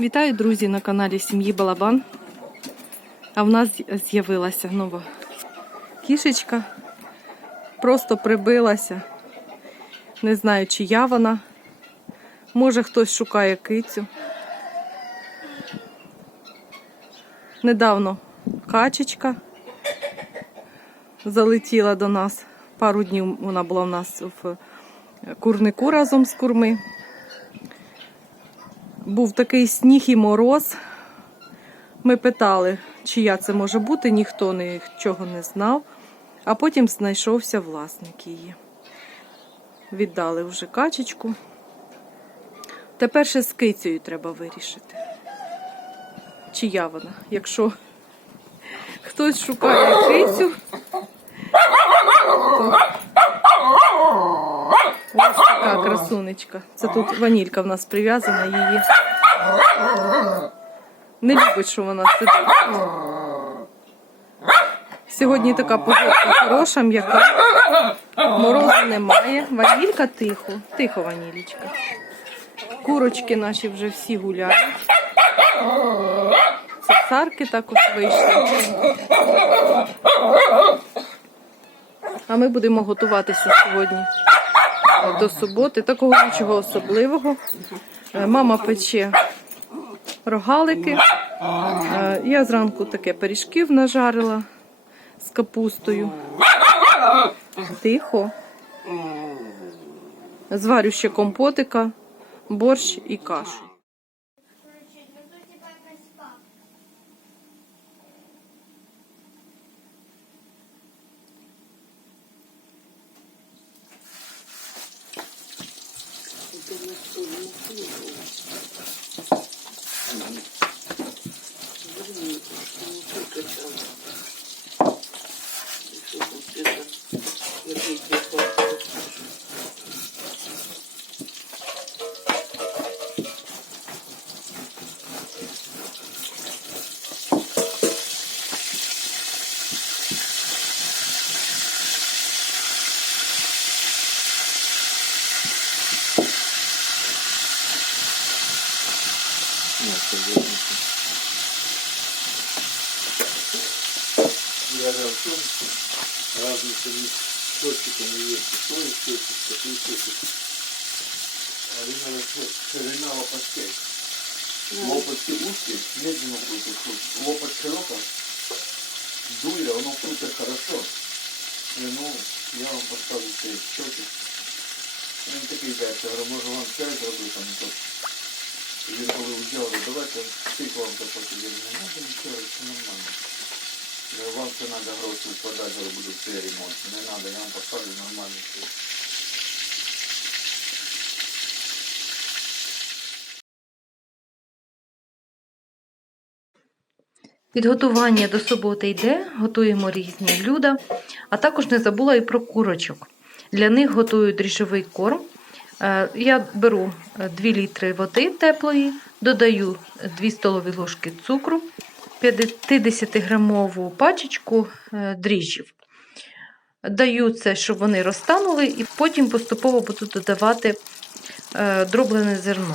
Вітаю, друзі, на каналі Сім'ї Балабан. А в нас з'явилася нова кішечка. Просто прибилася. Не знаю, чия вона. Може, хтось шукає кицю. Недавно качечка залетіла до нас. Пару днів вона була у нас в курнику разом з курми. Був такий сніг і мороз. Ми питали, чия це може бути, ніхто нічого не знав, а потім знайшовся власник її. Віддали вже качечку. Тепер ще з кицею треба вирішити. Чия вона? Якщо хтось шукає кицю, то така красунечка. Це тут ванілька в нас прив'язана її. Не любить, що вона сидить. Сьогодні така погодка хороша, м'яка. Морозу немає. Ванілька тихо, тихо ванілічка. Курочки наші вже всі гуляють. Цесарки також вийшли. А ми будемо готуватися сьогодні до суботи. Такого нічого особливого. Е, Мама пече рогалики. Е, Я зранку таке пиріжків нажарила з капустою. Тихо. Зварю ще компотика, борщ і кашу. Лопасти узкие, медленно крутят. Лопасть широко, дуя, оно крутит хорошо. И, ну, я вам поставлю цей счетчик. Він такий дайте, говорю, може вам чай зробити, там, то. Він коли взяли, давайте стик вам заплатити. Я говорю, треба нічого, це нормально. Я говорю, Вам це треба гроші вкладати, коли буде цей ремонт. Не треба, я вам поставлю нормальний стик. Підготування до суботи йде, готуємо різні блюда, а також не забула і про курочок. Для них готую дріжджовий корм. Е, Я беру 2 літри води теплої, додаю 2 столові ложки цукру, 50-грамову пачечку е, дріжджів. Даю це, щоб вони розтанули, і потім поступово буду додавати е, дроблене зерно.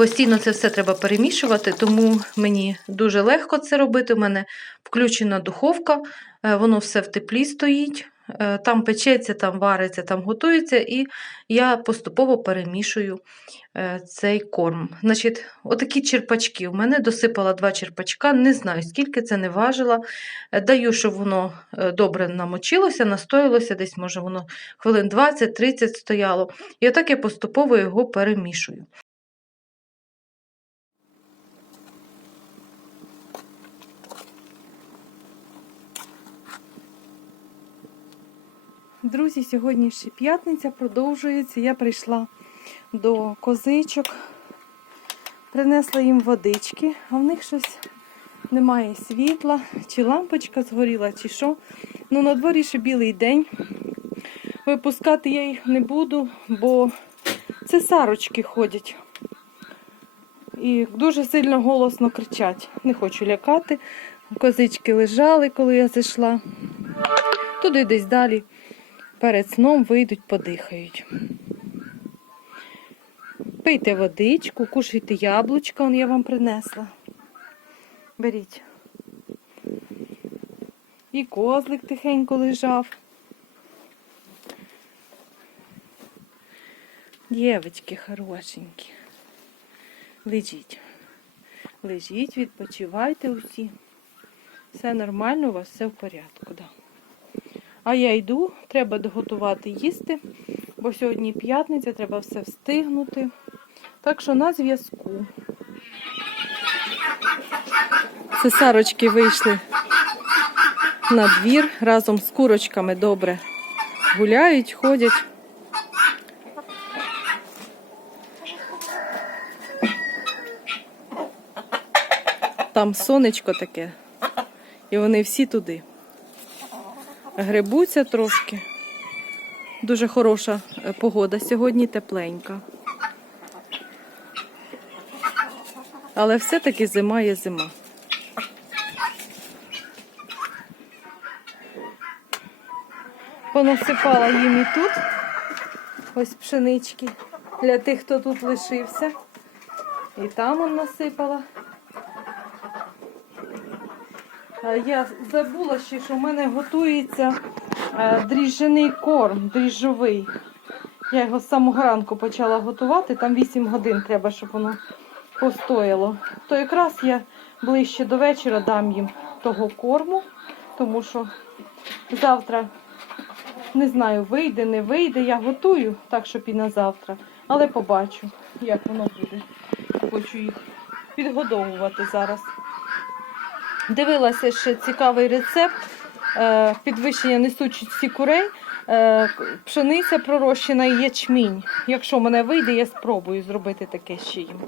Постійно це все треба перемішувати, тому мені дуже легко це робити. У мене включена духовка, е, воно все в теплі стоїть, е, там печеться, там вариться, там готується, і я поступово перемішую е, цей корм. Значить, отакі черпачки. У мене досипала два черпачка, не знаю, скільки це не важила. Даю, щоб воно добре намочилося, настоялося, десь, може, воно хвилин 20-30 стояло. І отак я поступово його перемішую. Друзі, сьогодні ще п'ятниця продовжується. Я прийшла до козичок, принесла їм водички, а в них щось немає світла, чи лампочка згоріла, чи що. Ну, на дворі ще білий день. Випускати я їх не буду, бо це сарочки ходять. І дуже сильно голосно кричать. Не хочу лякати. Козички лежали, коли я зайшла. Туди десь далі перед сном вийдуть, подихають. Пийте водичку, кушайте яблучка, он я вам принесла. Беріть. І козлик тихенько лежав. Дівочки хорошенькі. Лежіть. Лежіть, відпочивайте усі. Все нормально, у вас все в порядку. Да. А я йду, треба доготувати їсти, бо сьогодні п'ятниця, треба все встигнути. Так що на зв'язку. Цесарочки вийшли на двір разом з курочками добре гуляють, ходять. Там сонечко таке, і вони всі туди. Грибуться трошки. Дуже хороша е, погода сьогодні, тепленька. Але все-таки зима є зима. Понасипала їм і тут. Ось пшенички для тих, хто тут лишився. І там он насипала. А Я забула ще, що в мене готується е, дріжджаний корм, дріжджовий. Я його з самого ранку почала готувати, там 8 годин треба, щоб воно постояло. То якраз я ближче до вечора дам їм того корму, тому що завтра не знаю, вийде, не вийде. Я готую так, щоб і на завтра, але побачу, як воно буде. Хочу їх підгодовувати зараз. Дивилася ще цікавий рецепт е, підвищення несучості курей. Е, Пшениця пророщена і ячмінь. Якщо мене вийде, я спробую зробити таке ще їм.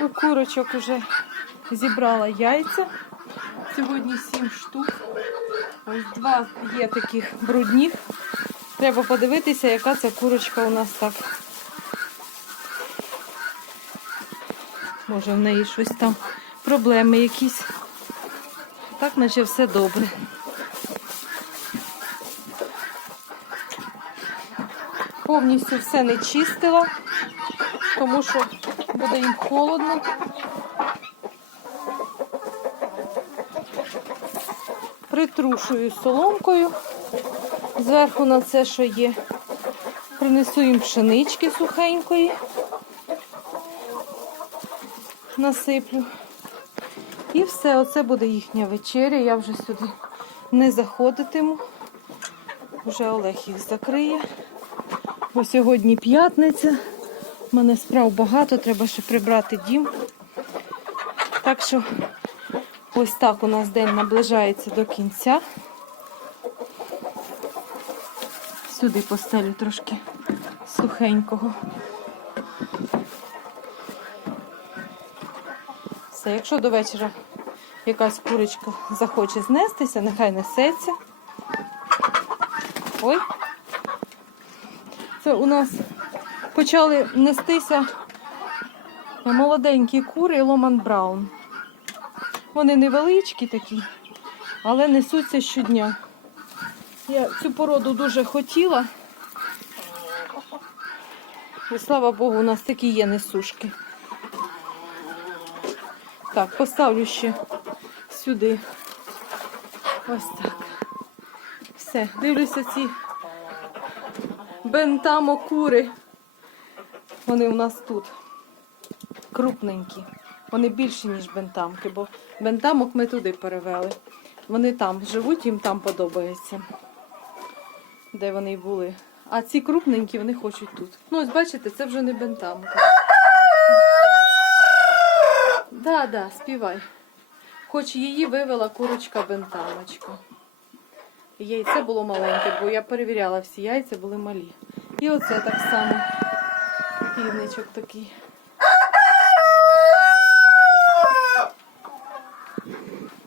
У курочок вже зібрала яйця. Сьогодні сім штук. Ось два є таких брудних. Треба подивитися, яка ця курочка у нас так. Може в неї щось там проблеми якісь. Так, наче все добре. Повністю все не чистила, тому що буде їм холодно. Притрушую соломкою. Зверху на це, що є, принесу їм пшенички сухенької. Насиплю. І все, оце буде їхня вечеря. Я вже сюди не заходитиму. Вже Олег їх закриє. Бо сьогодні п'ятниця. У мене справ багато, треба ще прибрати дім. Так що ось так у нас день наближається до кінця. Сюди постелю трошки сухенького. Все, якщо до вечора якась курочка захоче знестися, нехай несеться. Ой. Це у нас почали нестися молоденькі кури Ломан Браун. Вони невеличкі такі, але несуться щодня. Я цю породу дуже хотіла. І слава Богу, у нас такі є несушки. Так, поставлю ще сюди. Ось так. Все, дивлюся ці бентамо кури. Вони у нас тут крупненькі. Вони більші, ніж бентамки, бо бентамок ми туди перевели. Вони там живуть, їм там подобається, де вони були. А ці крупненькі вони хочуть тут. Ну, ось бачите, це вже не бентамка. Да, да, співай. Хоч її вивела курочка бентамочка. Яйце було маленьке, бо я перевіряла, всі яйця були малі. І оце так само. Півничок такий.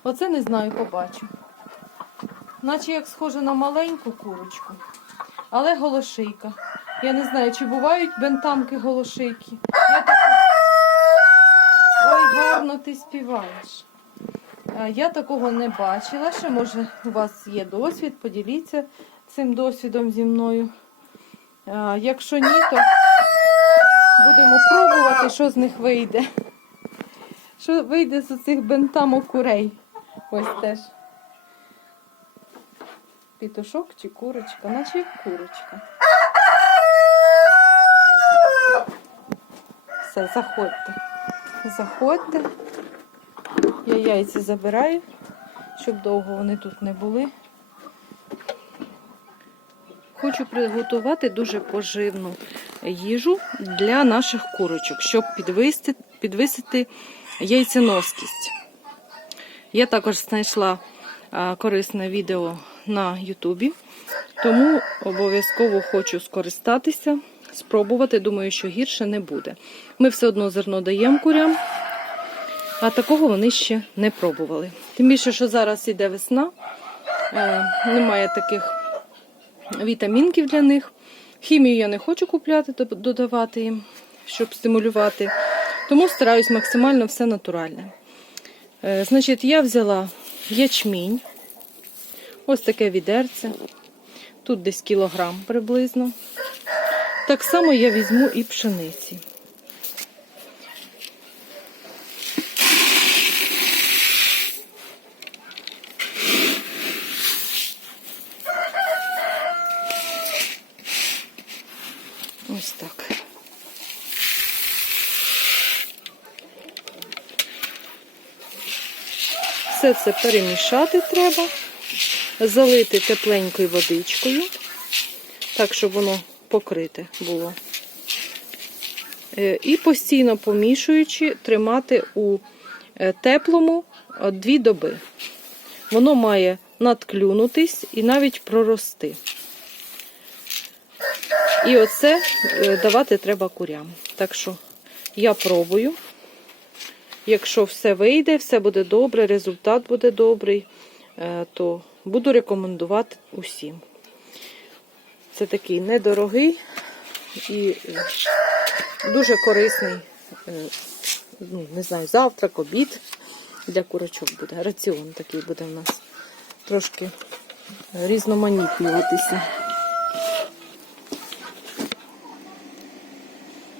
Оце не знаю, побачу. Наче як схоже на маленьку курочку, але голошийка. Я не знаю, чи бувають бентамки голошийки. Я така... Ой, гарно ти співаєш. Я такого не бачила. Ще може у вас є досвід, поділіться цим досвідом зі мною. Якщо ні, то будемо пробувати, що з них вийде. Що вийде з цих бентамок курей. Ось теж. Пітушок чи курочка, наче курочка. Все, заходьте. Заходьте. Я яйця забираю, щоб довго вони тут не були. Хочу приготувати дуже поживну їжу для наших курочок, щоб підвисти, підвисити яйценоскість. Я також знайшла корисне відео на Ютубі, тому обов'язково хочу скористатися, спробувати. Думаю, що гірше не буде. Ми все одно зерно даємо курям, а такого вони ще не пробували. Тим більше, що зараз іде весна, е, немає таких вітамінків для них. Хімію я не хочу купляти, додавати їм, щоб стимулювати. Тому стараюсь максимально все натуральне. Е, Значить, я взяла ячмінь, ось таке відерце. Тут десь кілограм приблизно. Так само я візьму і пшениці. Ось так. Все це перемішати треба, залити тепленькою водичкою, так, щоб воно покрите було. Е, І постійно помішуючи, тримати у е, теплому е, дві доби. Воно має надклюнутись і навіть прорости. І оце давати треба курям. Так що я пробую. Якщо все вийде, все буде добре, результат буде добрий, то буду рекомендувати усім. Це такий недорогий і дуже корисний, е, ну, не знаю, завтрак, обід для курочок буде. Раціон такий буде в нас. Трошки різноманітнюватися.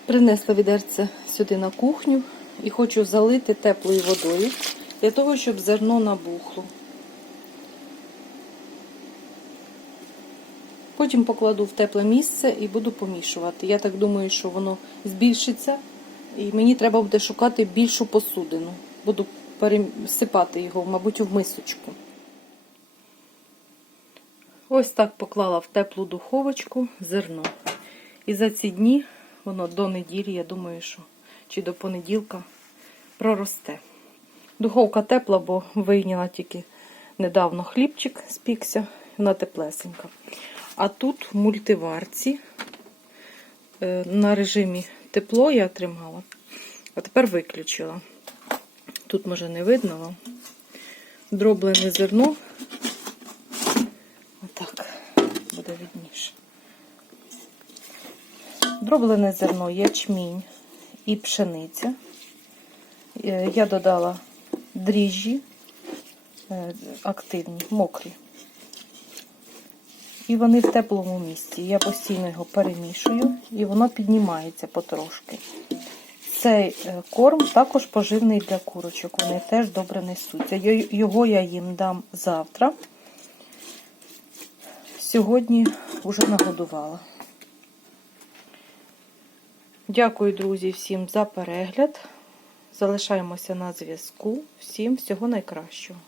Принесла відерце сюди на кухню і хочу залити теплою водою для того, щоб зерно набухло. Потім покладу в тепле місце і буду помішувати. Я так думаю, що воно збільшиться, і мені треба буде шукати більшу посудину. Буду пересипати його, мабуть, в мисочку. Ось так поклала в теплу духовочку зерно. І за ці дні воно до неділі, я думаю, що чи до понеділка проросте. Духовка тепла, бо вийняла тільки недавно хлібчик спікся, вона теплесенька. А тут в мультиварці е, на режимі тепло я тримала, а тепер виключила. Тут, може, не видно вам. Дроблене зерно. Отак буде видніше. Дроблене зерно, ячмінь і пшениця. Е, Я додала дріжджі е, активні, мокрі. І вони в теплому місці. Я постійно його перемішую і воно піднімається потрошки. Цей е, корм також поживний для курочок. Вони теж добре несуться. Його я їм дам завтра. Сьогодні вже нагодувала. Дякую, друзі, всім за перегляд. Залишаємося на зв'язку. Всім всього найкращого.